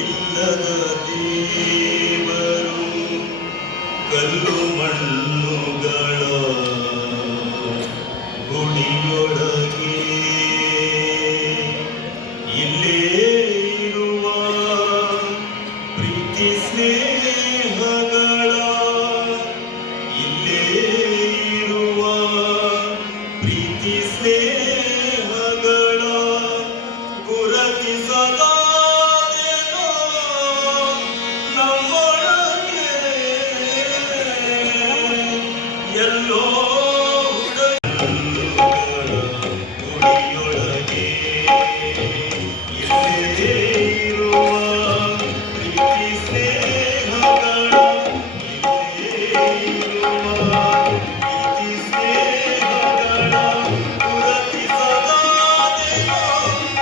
ಇಲ್ಲದ ದೇವರು ಕಲ್ಲು ಮಣ್ಣುಗಳ ಗುಡಿಯೊಳಗೆ ಇಲ್ಲೇ ಇರುವ ಪ್ರೀತಿ ಸ್ನೇಹಗಳ ಇಲ್ಲೇ ಇರುವ ಪ್ರೀತಿ ಸ್ನೇಹಗಳ ಗುರುತಿಸದ ಎಲ್ಲೋ ಗುಡಿಯೊಳಗೆ ಇಲ್ಲೇ ಇರುವ ಪ್ರೀತಿ ಸ್ನೇಹಗಳ ಇಲ್ಲೇ ಇರುವ ಪ್ರೀತಿ ಸ್ನೇಹಗಳ ಗುರುತಿಸದಾದೆಯೋ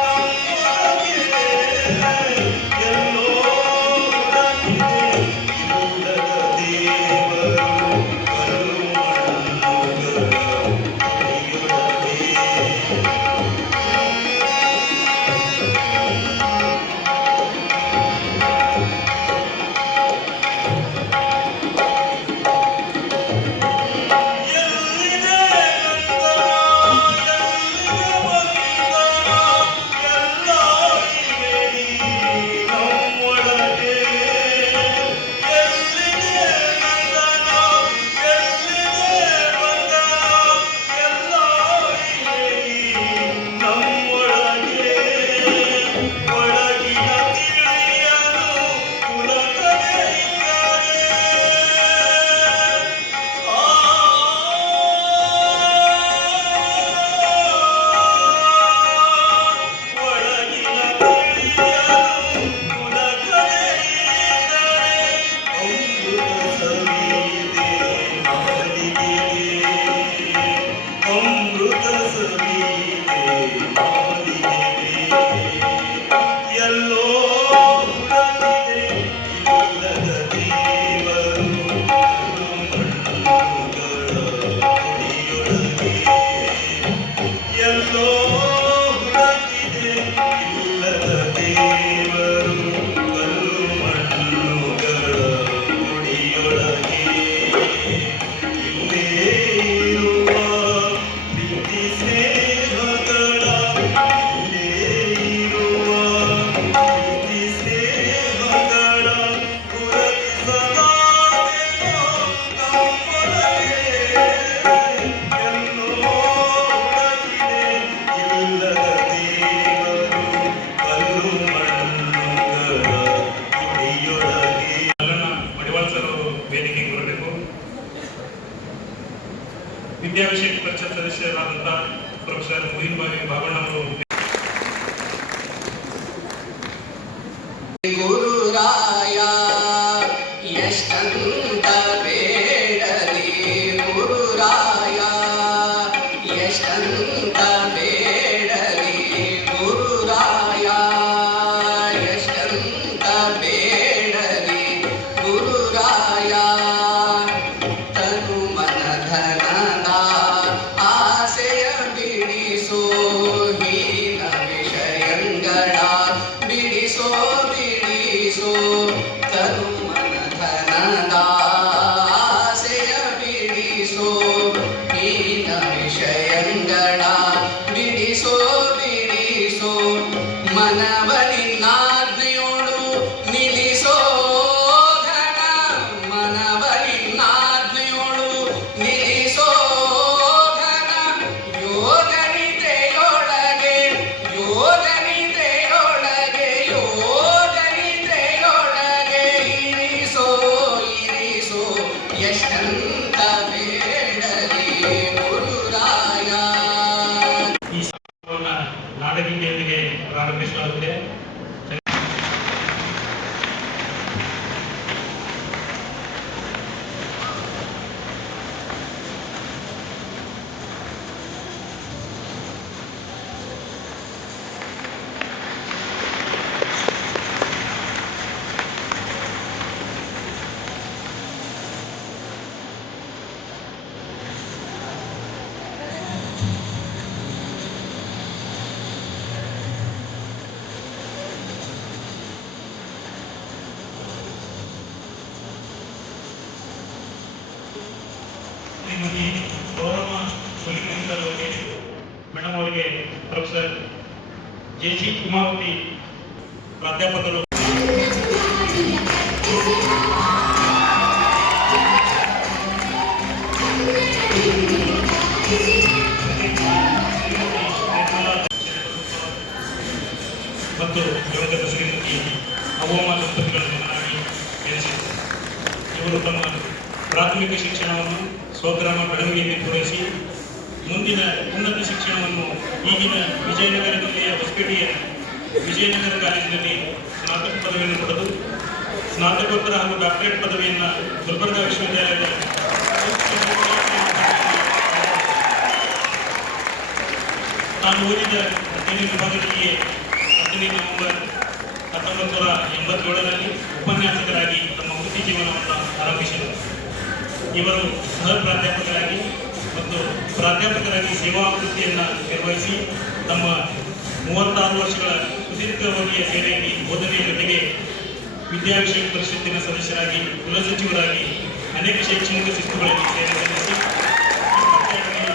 ನಮ್ಮೊಳಗೆ ಎಲ್ಲೋ ಹುಡುಕಿದೆ ಇಲ್ಲದ ದೇವರು ಎಲ್ಲೋ ಹುಡುಕಿದೆ ಇಲ್ಲದ ದೇವರು ಮಣ್ಣುಗಳ ಗುಡಿಯೊಳಗೆ ಎಲ್ಲೋ ಹುಡುಕಿದೆ ಇಲ್ಲದ ದೇವರು ಕಲ್ಲು ಮಣ್ಣುಗಳ ಗುಡಿಯೊಳಗೆ ಇಲ್ಲೇ ಇರುವ ಪ್ರೀತಿ ಸ್ನೇಹಗಳ ಇಲ್ಲೇ ಇರುವ ಪ್ರೀತಿ ಸ್ನೇಹಗಳ ಗುರುತಿಸದಾದೆಯೋ ನಮ್ಮೊಳಗೆ ಎಲ್ಲೋ ಹುಡುಕಿದೆ ಇಲ್ಲದ ದೇವರು ಕಲ್ಲು ಮಣ್ಣುಗಳ ಗುಡಿಯೊಳಗೆ. ಮಡಿವಾಳ ಸರ್ ವೇದಿಕೆಗೆ ಬರಬೇಕು. ವಿದ್ಯಾಭಿಷೇಕ ಪರಿಷತ್ ಸದಸ್ಯರಾದಂತಹ ಪ್ರೊಫೆಸರ್ ಮೊಯಿನ್ ಭಾಯ್ ಬಾಬಣ್ಣ ಅವರು ಗುರುರಾಯ ಎಷ್ಟಂತ ಬೇಡಲಿ ಗುರುರಾಯ ಎಷ್ಟಂತ ಬೇಡಲಿ ಗುರುರಾಯ ಎಷ್ಟಂತ ಬೇಡಲಿ ಗುರುರಾಯ ತನು ಮನಧನದ ಆಸೆಯ ಬಿಡಿಸೋ ಹೀನ ವಿಷಯಗಳ ಬಿಡಿಸೋ ಬಿಡಿಸೋ ತನು ಮನಧನದ ಆಸೆಯ ಬಿಡಿಸೋ ಹೀನ ವಿಷಯಗಳ ಬಿಡಿಸೋ ಬಿಡಿಸೋ ಮನವನಿನ್ನಾಜ್ಞೆಯೋಡು ನಿಲ್ಲಿಸೋ ಘನ ಮನವನಿನ್ನಾಜ್ಞೆಯೋಡು ನಿಲ್ಲಿಸೋ ಘನ ಯೋಗನಿತೆಯೊಳಗೆ ಯೋಗನಿತೆಯೊಳಗೆ ಯೋಗನಿತೆಯೊಳಗೆ ಇರಿಸೋ ಇರಿಸೋ ಎಷ್ಟಂತ ಬೇಡಲಿ ಗುರುರಾಯ. ಈ ಸಭೆಯನ್ನು ನಾಡಗೀತೆಯೊಂದಿಗೆ ಪ್ರಾರಂಭಿಸಲಾಗಿದೆ. ಶ್ರೀಮತಿ ಗೌರಮ್ಮ ಹುಲಿಮುನಿಕರ್ ಅವರಿಗೆ ಮೇಡಮ್ ಅವರಿಗೆ ಪ್ರೊಫೆಸರ್ ಜೆ.ಸಿ. ಉಮಾವತಿ ಪ್ರಾಧ್ಯಾಪಕರು ಮತ್ತು ದಿವಂಗತ ಶ್ರೀಮತಿ ಅವ್ವಮ್ಮ ದಂಪತಿಗಳನ್ನು ಮನೆಯಾಗಿ ಎನಿಸಿದರು. ಇವರು ತಮ್ಮ ಪ್ರಾಥಮಿಕ ಶಿಕ್ಷಣವನ್ನು ಸ್ವಗ್ರಾಮ ಬೆಳವಣಿಗೆಯಲ್ಲಿ ಪೂರೈಸಿ ಮುಂದಿನ ಉನ್ನತ ಶಿಕ್ಷಣವನ್ನು ಈಗಿನ ವಿಜಯನಗರದಲ್ಲಿಯ ಹೊಸಪೇಟೆಯ ವಿಜಯನಗರ ಕಾಲೇಜಿನಲ್ಲಿ ಸ್ನಾತಕ ಪದವಿಯನ್ನು ಪಡೆದು ಸ್ನಾತಕೋತ್ತರ ಹಾಗೂ ಡಾಕ್ಟರೇಟ್ ಪದವಿಯನ್ನು ಗುಲ್ಬರ್ಗಾ ವಿಶ್ವವಿದ್ಯಾಲಯದ ತಾನು ಓದಿದ ಅಧ್ಯಯನ ವಿಭಾಗದಲ್ಲಿಯೇ 10ನೇ ನವೆಂಬರ್ 1987ರಲ್ಲಿ ಉಪನ್ಯಾಸಕರಾಗಿ ತಮ್ಮ ವೃತ್ತಿ ಜೀವನವನ್ನು ಆರಂಭಿಸಿದರು. ಇವರು ಸಹ ಪ್ರಾಧ್ಯಾಪಕರಾಗಿ ಮತ್ತು ಪ್ರಾಧ್ಯಾಪಕರಾಗಿ ಸೇವಾ ವೃತ್ತಿಯನ್ನು ನಿರ್ವಹಿಸಿ ತಮ್ಮ 36 ವರ್ಷಗಳ ಸುದೀರ್ಘಾವಧಿಯ ಸೇವೆಯಲ್ಲಿ ಬೋಧನೆಯ ಜೊತೆಗೆ ವಿದ್ಯಾವಿಷಯ ಪರಿಷತ್ತಿನ ಸದಸ್ಯರಾಗಿ ಕುಲಸಚಿವರಾಗಿ ಅನೇಕ ಶೈಕ್ಷಣಿಕ ಶಿಸ್ತುಗಳಲ್ಲಿ ಸೇವೆ ಸಲ್ಲಿಸಿ 22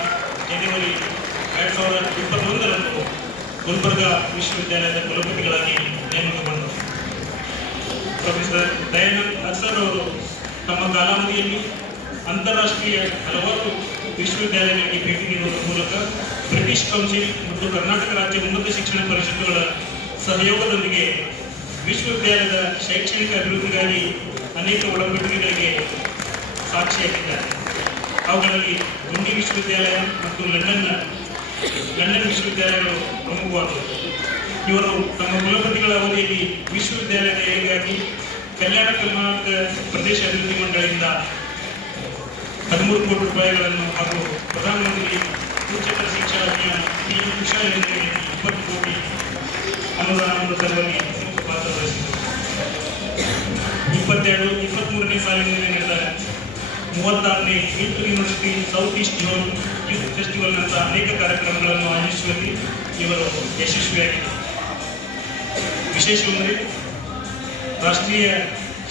ಜನವರಿ 2021ರಂದು ಗುಲ್ಬರ್ಗಾ ವಿಶ್ವವಿದ್ಯಾಲಯದ ಕುಲಪತಿಗಳಾಗಿ ನೇಮಕಗೊಂಡರು. ಪ್ರೊಫೆಸರ್ ದಯಾನಂದ್ ಅಕ್ಸರ್ ಅವರು ತಮ್ಮ ಕಾಲಾವಧಿಯಲ್ಲಿ ಅಂತಾರಾಷ್ಟ್ರೀಯ ಹಲವಾರು ವಿಶ್ವವಿದ್ಯಾಲಯಗಳಿಗೆ ಭೇಟಿ ನೀಡುವುದರ ಮೂಲಕ ಬ್ರಿಟಿಷ್ ಕೌನ್ಸಿಲ್ ಮತ್ತು ಕರ್ನಾಟಕ ರಾಜ್ಯ ಉನ್ನತ ಶಿಕ್ಷಣ ಪರಿಷತ್ತುಗಳ ಸಹಯೋಗದೊಂದಿಗೆ ವಿಶ್ವವಿದ್ಯಾಲಯದ ಶೈಕ್ಷಣಿಕ ಅಭಿವೃದ್ಧಿಗಾಗಿ ಅನೇಕ ಒಡಂಬಡಿಕೆಗಳಿಗೆ ಸಾಕ್ಷಿಯಾಗಿದ್ದಾರೆ. ಅವುಗಳಲ್ಲಿ ಗುಂಡಿ ವಿಶ್ವವಿದ್ಯಾಲಯ ಮತ್ತು ಲಂಡನ್ ವಿಶ್ವವಿದ್ಯಾಲಯಗಳು ಪ್ರಮುಖವಾದವು. ಇವರು ತಮ್ಮ ಕುಲಪತಿಗಳ ಅವಧಿಯಲ್ಲಿ ವಿಶ್ವವಿದ್ಯಾಲಯದ ಏಳಿಗೆಗಾಗಿ ಕಲ್ಯಾಣ ಕರ್ನಾಟಕ ಪ್ರದೇಶ ಅಭಿವೃದ್ಧಿ ಮಂಡಳಿಯಿಂದ 13 ಕೋಟಿ ರೂಪಾಯಿಗಳನ್ನು ಹಾಗೂ ಪ್ರಧಾನಮಂತ್ರಿ ಉಚ್ಚತರ ಶಿಕ್ಷಣ ಅಭಿಯಾನ PM ಕುಶಲ ಯೋಜನೆಗೆ 20 ಕೋಟಿ ಅನುದಾನವನ್ನು ತರುವಲ್ಲಿ ಪ್ರಮುಖ ಪಾತ್ರ ವಹಿಸಿದರು. 22-23ನೇ ಸಾಲಿನಲ್ಲಿ ನಡೆದ 36ನೇ inter university south east zone youth ಫೆಸ್ಟಿವಲ್ನಂಥ ಅನೇಕ ಕಾರ್ಯಕ್ರಮಗಳನ್ನು ಆಯೋಜಿಸುವಲ್ಲಿ ಇವರು ಯಶಸ್ವಿಯಾಗಿದ್ದರು. ವಿಶೇಷವೆಂದರೆ ರಾಷ್ಟ್ರೀಯ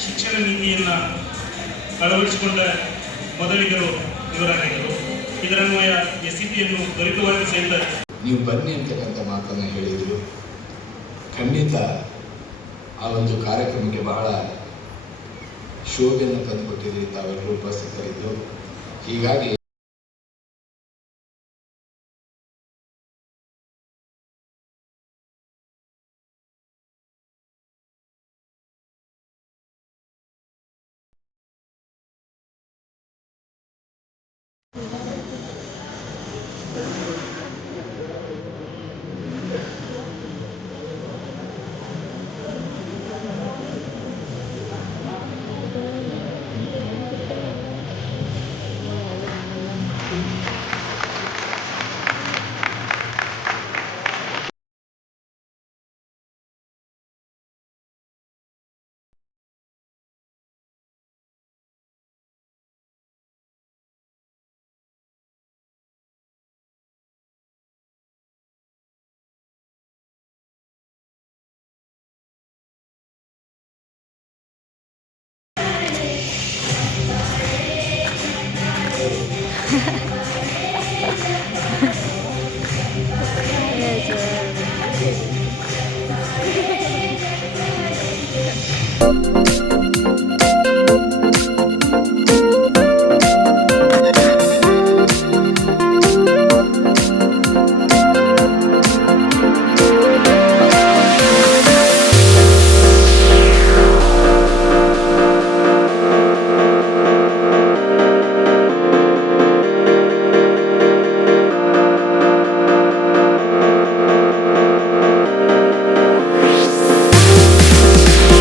ಶಿಕ್ಷಣ ನೀತಿಯನ್ನು ಅಳವಡಿಸಿಕೊಂಡ ಮೊದಲಿಗರು ಇವರಾಗಿದ್ದರು. ಇದರನ್ವಯ SCPಯನ್ನು ತ್ವರಿತವಾಗಿ ಸಹಿತ ನೀವು ಬನ್ನಿ ಅಂತಕ್ಕಂಥ ಮಾತನ್ನು ಹೇಳಿದರು. ಖಂಡಿತ ಆ ಒಂದು ಕಾರ್ಯಕ್ರಮಕ್ಕೆ ಬಹಳ ಶೋಭೆಯನ್ನು ತಂದುಕೊಟ್ಟಿದ್ದೀರಿ ತಾವೆಲ್ಲರೂ ಉಪಸ್ಥಿತರಿದ್ದು. ಹೀಗಾಗಿ Yes,